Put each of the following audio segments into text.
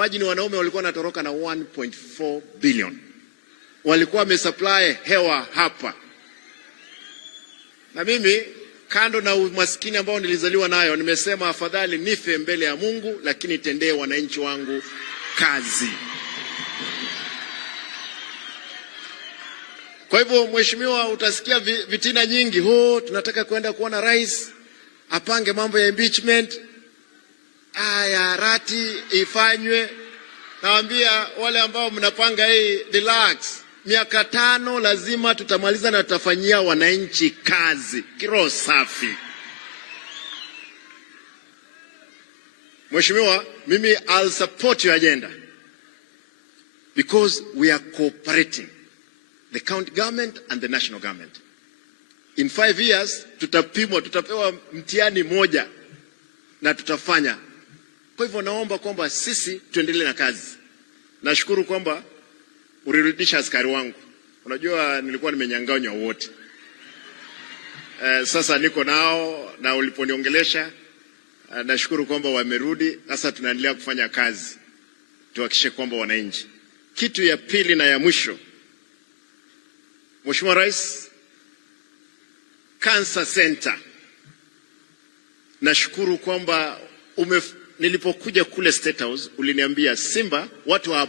Imagine wanaume walikuwa wanatoroka na 1.4 billion. Walikuwa wamesupply hewa hapa. Na mimi kando na umaskini ambao nilizaliwa nayo, nimesema afadhali nife mbele ya Mungu lakini tendee wananchi wangu kazi. Kwa hivyo mheshimiwa, utasikia vitina nyingi. Tunataka kwenda kuona rais apange mambo ya impeachment. Aya, rati ifanywe. Naambia wale ambao mnapanga hii, relax. Miaka 5 lazima tutamaliza na tutafanyia wananchi kazi. Kiroho safi. Mheshimiwa, mimi I'll support your agenda because we are cooperating, the county government and the national government. In 5 years tutapimwa, tutapewa mtihani moja na tutafanya. Kwa hivyo naomba kwamba sisi tuendelee na kazi. Nashukuru kwamba ulirudisha askari wangu. Unajua nilikuwa nimenyang'anywa wote. Sasa niko nao na uliponiongelesha nashukuru kwamba wamerudi. Sasa tunaendelea kufanya kazi. Tuhakikishe kwamba wananchi. Kitu ya pili na ya mwisho. Mheshimiwa Rais, Cancer Center. Nashukuru kwamba nilipokuja kule State House uliniambia Simba watu wa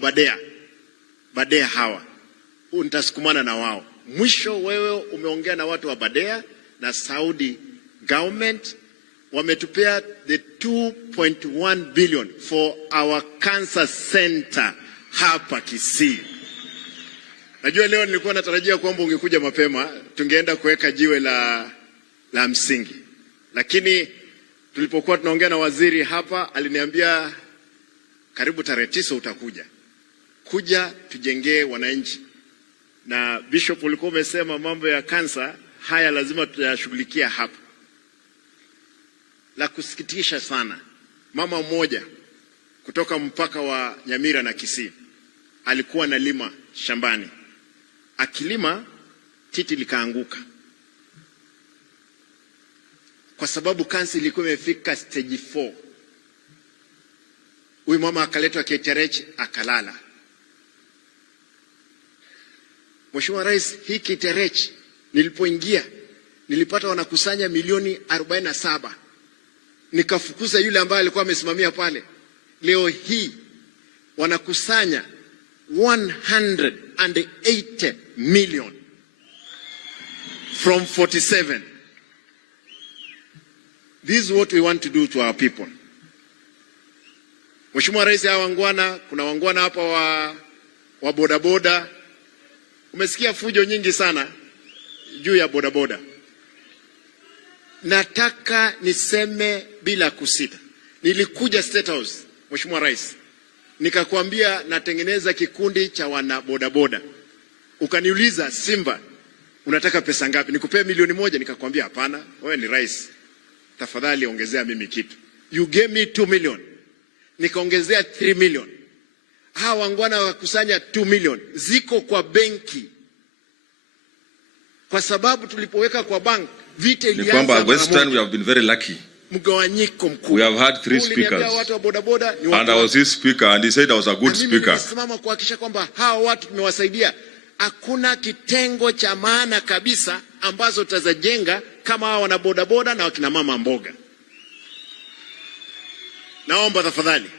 Badea hawa utasukumana na wao. Mwisho wewe umeongea na watu wa Badea na Saudi government wametupea the 2.1 billion for our cancer center hapa Kisii. Najua leo nilikuwa natarajia kwamba ungekuja mapema tungeenda kuweka jiwe la msingi. Lakini tulipokuwa tunaongea na waziri hapa aliniambia karibu tarehe 9 utakuja. Kuja tujengee wananchi. Na Bishop ulikuwa umesema mambo ya kansa haya lazima tuyashughulikia hapa. La kusikitisha sana, mama mmoja kutoka mpaka wa Nyamira na Kisii alikuwa analima shambani. Akilima titi likaanguka. Kwa sababu kansa ilikuwa imefika stage 4. Huyu mama akaletwa KTRH akalala. Mheshimiwa Rais, hii KTRH nilipoingia nilipata wanakusanya milioni 47. Nikafukuza yule ambaye alikuwa amesimamia pale. Leo hii wanakusanya 180 million from 47. This is what we want to do to our people. Mheshimiwa Rais, hawa wangwana, kuna wangwana hapa wa bodaboda. Umesikia fujo nyingi sana juu ya bodaboda. Nataka niseme bila kusita. Nilikuja State House, Mheshimiwa Rais, nikakwambia natengeneza kikundi cha wana bodaboda. Ukaniuliza Simba, unataka pesa ngapi? Nikupea milioni 1, nikakwambia hapana, wewe ni rais. Tafadhali ongezea mimi kitu. You gave me 2 million. Nikaongezea 3 million. Hawa wangwana wakusanya 2 million. Ziko kwa benki. Kwa sababu tulipoweka kwa bank, vita ilianza. Ni kwamba West Time we have been very lucky. Mgawanyiko mkubwa. We have had 3 speakers. And I was his speaker and he said I was a good speaker. Nimesimama kuhakikisha kwamba hawa watu tumewasaidia. Hakuna kitengo cha maana kabisa ambazo tutajenga kama hawa wana bodaboda na wakina mama mboga. Naomba tafadhali